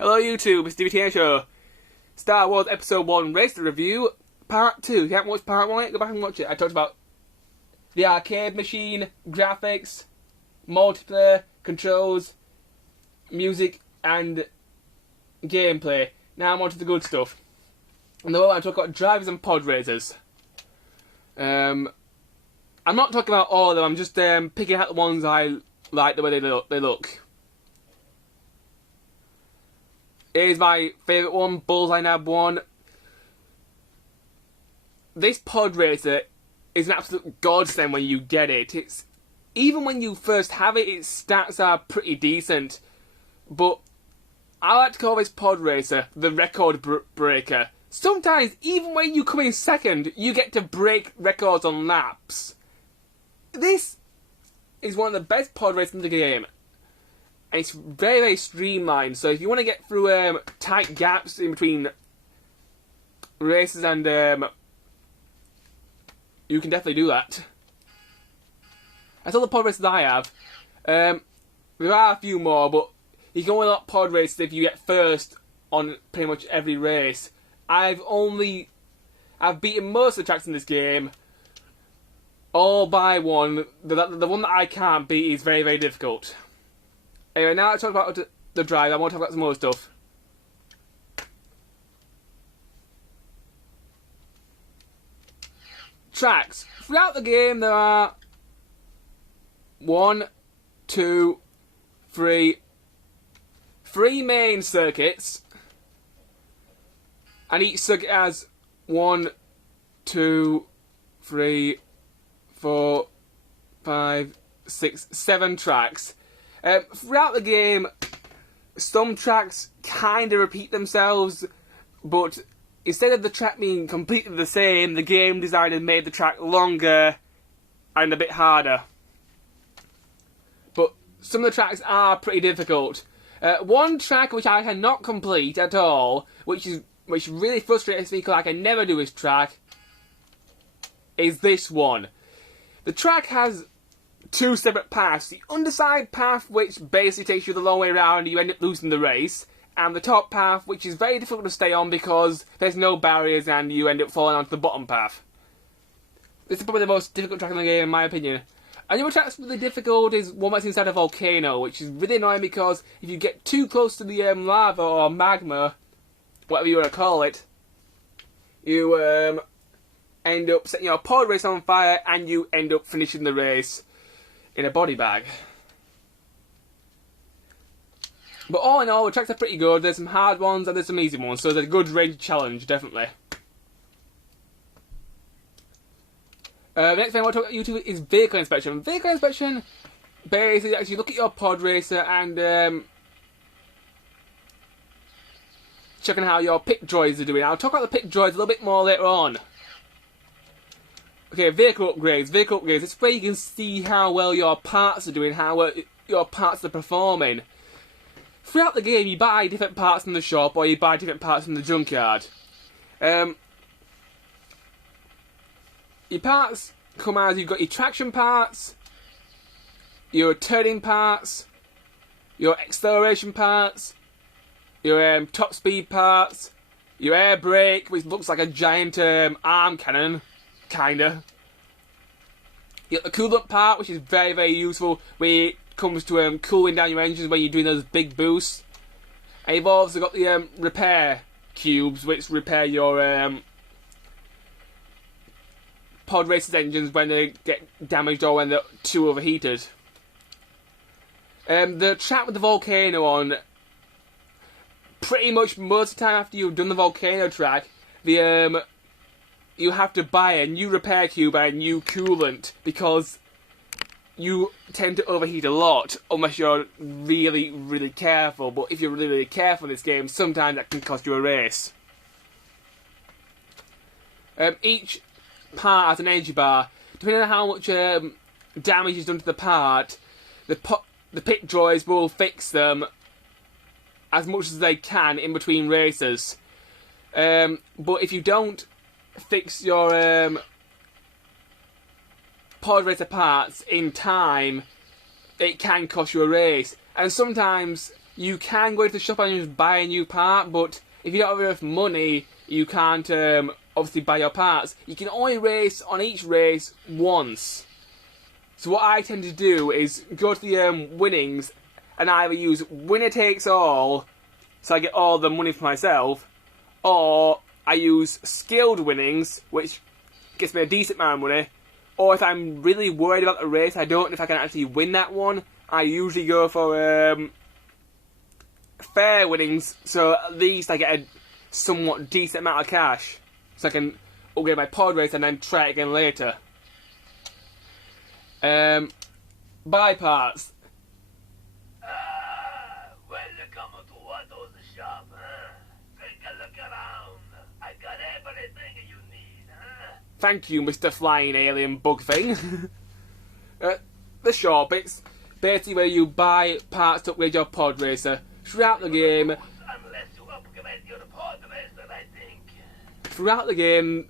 Hello YouTube, it's D.B.T show. Star Wars Episode 1 Race Review, Part 2. If you haven't watched Part 1 yet, go back and watch it. I talked about the arcade machine, graphics, multiplayer, controls, music, and gameplay. Now I'm on to the good stuff. And the one I talk about drivers and pod racers. I'm not talking about all of them, I'm just picking out the ones I like the way they look. Here's my favourite one, Bullseye Nab 1. This pod racer is an absolute godsend when you get it. Even when you first have it, its stats are pretty decent. But I like to call this pod racer the record breaker. Sometimes, even when you come in second, you get to break records on laps. This is one of the best pod racers in the game. And it's very, very streamlined, so if you want to get through tight gaps in between races and you can definitely do that. That's all the pod races I have. There are a few more, but you can only unlock pod races if you get first on pretty much every race. I've beaten most of the tracks in this game, all by one. The one that I can't beat is very, very difficult. Anyway, now let's talk about the drive. I want to talk about some more stuff. Tracks. Throughout the game there are 3 main circuits. And each circuit has 1, 2, 3, 4, 5, 6, 7 tracks. Throughout the game, some tracks kind of repeat themselves, but instead of the track being completely the same, the game designer made the track longer and a bit harder. But some of the tracks are pretty difficult. One track which I cannot complete at all, which really frustrates me because I can never do this track, is this one. The track has 2 separate paths. The underside path, which basically takes you the long way around and you end up losing the race, and the top path, which is very difficult to stay on because there's no barriers and you end up falling onto the bottom path. This is probably the most difficult track in the game in my opinion. Another track that's really difficult is one that's inside a volcano, which is really annoying because if you get too close to the lava or magma, whatever you want to call it, you end up setting your pod race on fire and you end up finishing the race in a body bag. But all in all, the tracks are pretty good. There's some hard ones and there's some easy ones, so there's a good range challenge, definitely. The next thing I want to talk about YouTube is vehicle inspection. Vehicle inspection basically actually look at your pod racer and checking how your pit droids are doing. I'll talk about the pit droids a little bit more later on. Okay, vehicle upgrades. This is where you can see how well your parts are doing, how well your parts are performing. Throughout the game, you buy different parts from the shop, or you buy different parts from the junkyard. Your parts come as you've got your traction parts, your turning parts, your acceleration parts, your top speed parts, your air brake, which looks like a giant arm cannon. Kinda. You got the coolant part, which is very, very useful when it comes to cooling down your engines when you're doing those big boosts. And you've also got the repair cubes, which repair your pod racers engines when they get damaged or when they're too overheated. The track with the volcano on, pretty much most of the time after you've done the volcano track, you have to buy a new repair cube and a new coolant because you tend to overheat a lot unless you're really, really careful. But if you're really, really careful in this game, sometimes that can cost you a race. Each part has an energy bar. Depending on how much damage is done to the part, the pit droids will fix them as much as they can in between races. But if you don't fix your pod racer parts in time, it can cost you a race. And sometimes you can go to the shop and just buy a new part, but if you don't have enough money, you can't obviously buy your parts. You can only race on each race once. So what I tend to do is go to the winnings and either use winner takes all, so I get all the money for myself, or I use skilled winnings, which gets me a decent amount of money, or if I'm really worried about the race, I don't know if I can actually win that one, I usually go for fair winnings, so at least I get a somewhat decent amount of cash, so I can upgrade my pod race and then try it again later. Buy parts. Welcome to Otto's shop. Take a look around. I got everything you need. Thank you, Mr. Flying Alien Bug Thing. The shop, it's basically where you buy parts to upgrade your pod racer. Throughout the game, Unless you upgrade your pod racer, I think. throughout the game,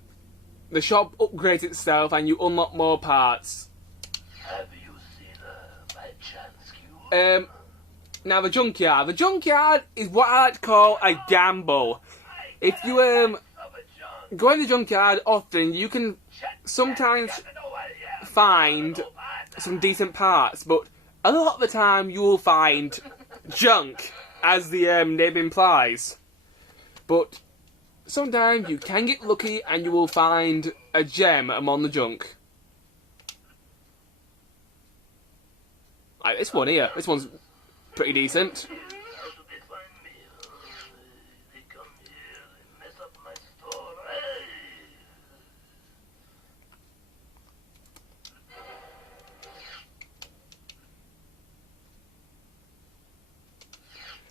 the shop upgrades itself and you unlock more parts. Have you seen my chance cube? Now the junkyard. The junkyard is what I like to call a gamble. If you go in the junkyard often, you can sometimes find some decent parts, but a lot of the time you will find junk, as the name implies. But sometimes you can get lucky and you will find a gem among the junk. Like this one here. This one's pretty decent. How do they find me? They come here and mess up my store.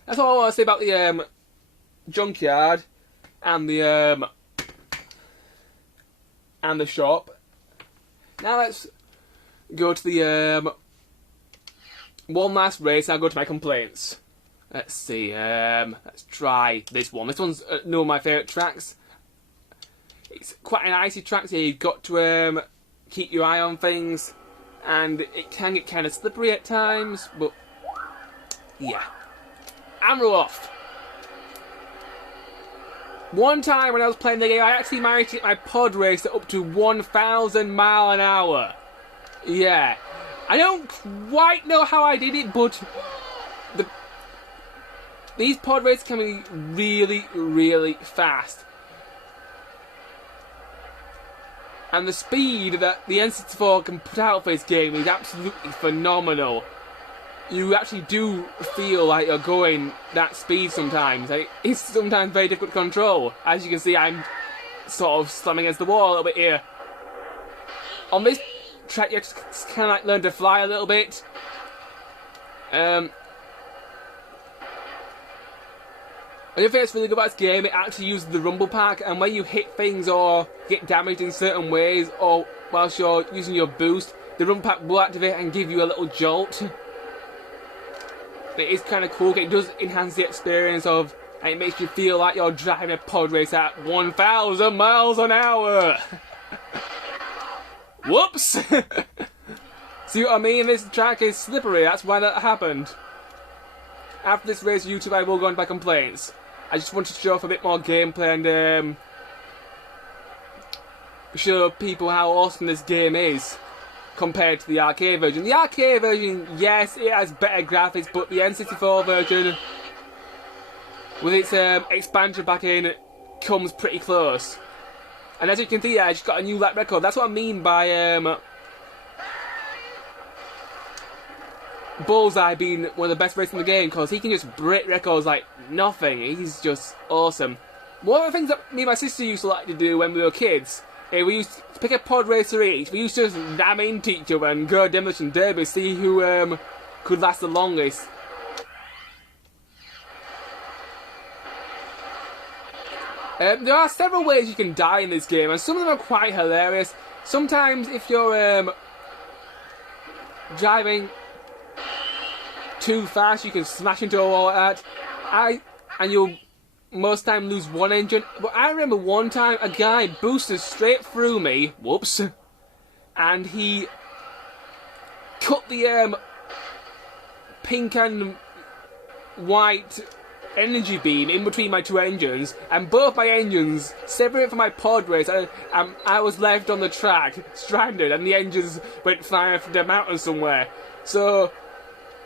That's all I want to say about the junkyard and the shop. Now let's go to the one last race. I'll go to my complaints. Let's see. Let's try this one. This one's one of my favourite tracks. It's quite an icy track, so you've got to keep your eye on things, and it can get kind of slippery at times. But yeah. Ammo off. One time when I was playing the game, I actually managed to get my pod racer up to 1,000 miles an hour. Yeah. I don't quite know how I did it, but these pod races can be really, really fast. And the speed that the N64 can put out for this game is absolutely phenomenal. You actually do feel like you're going that speed sometimes. Like, it's sometimes very difficult to control. As you can see, I'm sort of slamming against the wall a little bit here. On this track, you just kind of like learn to fly a little bit. I don't think it's really good about this game. It actually uses the rumble pack, and when you hit things or get damaged in certain ways, or whilst you're using your boost, the rumble pack will activate and give you a little jolt. It is kind of cool. It does enhance the experience of, and it makes you feel like you're driving a pod race at 1,000 miles an hour. Whoops! See what I mean? This track is slippery. That's why that happened. After this race, YouTube, I will go on my complaints. I just wanted to show off a bit more gameplay and show people how awesome this game is compared to the arcade version. The arcade version, yes, it has better graphics, but the N64 version, with its expansion pack in, comes pretty close. And as you can see, I just got a new lap record. That's what I mean by Bullseye being one of the best racers in the game, because he can just break records like nothing. He's just awesome. One of the things that me and my sister used to like to do when we were kids, we used to pick a pod racer each. We used to just ram into each other and go demolition derby, see who could last the longest. There are several ways you can die in this game, and some of them are quite hilarious. Sometimes if you're driving too fast, you can smash into a wall like that. And you'll most time lose one engine. But I remember one time a guy boosted straight through me, whoops, and he cut the pink and white energy beam in between my two engines, and both my engines separate from my pod race. I was left on the track, stranded, and the engines went flying up the mountain somewhere. So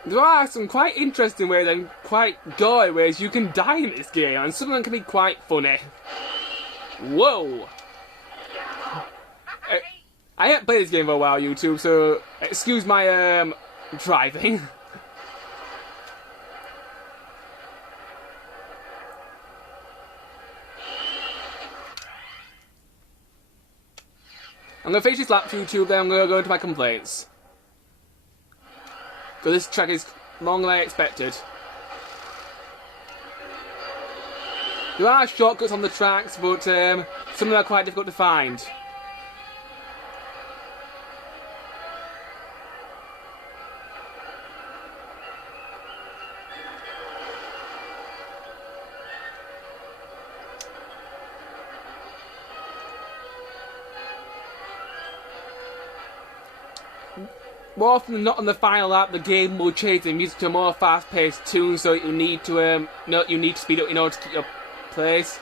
there are some quite interesting ways and quite gory ways you can die in this game, and some of them can be quite funny. Whoa! I haven't played this game for a while, YouTube, so excuse my driving. I'm going to finish this lap for YouTube, then I'm going to go into my complaints. So this track is longer than I expected. There are shortcuts on the tracks, but some of them are quite difficult to find. More often than not, on the final lap, the game will change the music to a more fast-paced tune, so you need to speed up in order to keep your place.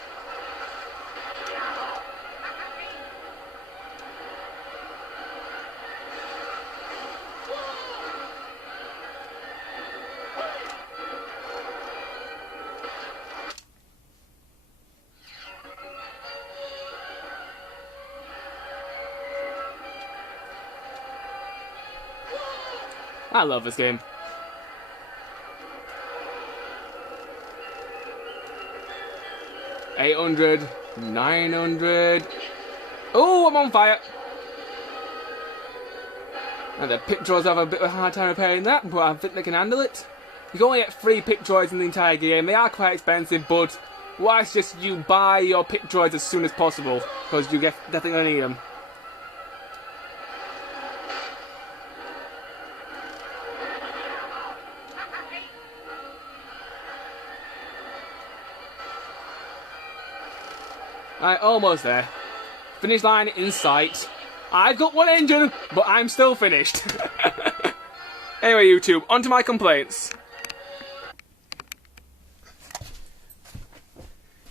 I love this game. $800, $900. Oh, I'm on fire! And the pit droids have a bit of a hard time repairing that, but I think they can handle it. You can only get 3 pit droids in the entire game. They are quite expensive, but why I suggest you buy your pit droids as soon as possible, because you definitely gonna need them. Right, almost there. Finish line in sight. I've got 1 engine, but I'm still finished. Anyway, YouTube, on to my complaints.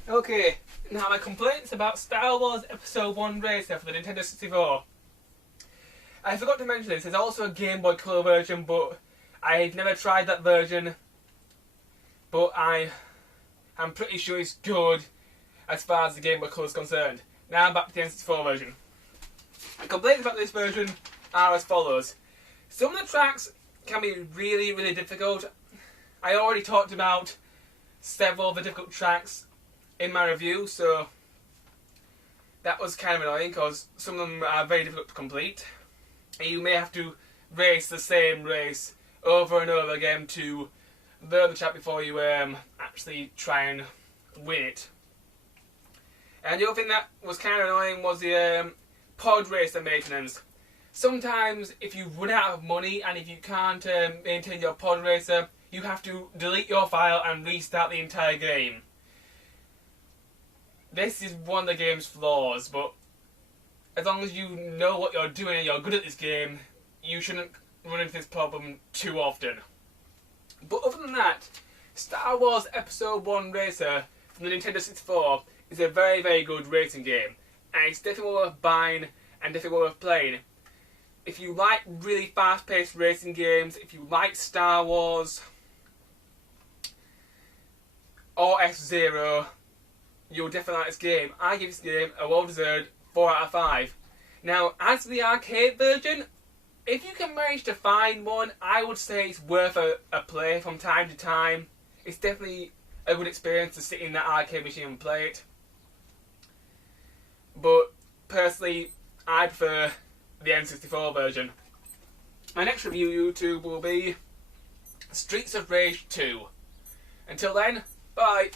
Okay, now my complaints about Star Wars Episode 1 Racer for the Nintendo 64. I forgot to mention this, there's also a Game Boy Color version, but I've never tried that version. But I'm pretty sure it's good as far as the Game Boy Color is concerned. Now back to the N64 version. My complaints about this version are as follows. Some of the tracks can be really, really difficult. I already talked about several of the difficult tracks in my review, so that was kind of annoying because some of them are very difficult to complete. And you may have to race the same race over and over again to learn the track before you actually try and win it. And the other thing that was kind of annoying was the pod racer maintenance. Sometimes if you run out of money and if you can't maintain your pod racer, you have to delete your file and restart the entire game. This is one of the game's flaws, but as long as you know what you're doing and you're good at this game, you shouldn't run into this problem too often. But other than that, Star Wars Episode 1 Racer from the Nintendo 64 is a very, very good racing game, and it's definitely worth buying and definitely worth playing. If you like really fast-paced racing games, if you like Star Wars or F-Zero, you'll definitely like this game. I give this game a well-deserved 4 out of 5. Now, as for the arcade version, if you can manage to find one, I would say it's worth a play from time to time. It's definitely a good experience to sit in that arcade machine and play it. But personally, I prefer the N64 version. My next review, YouTube, will be Streets of Rage 2. Until then, bye!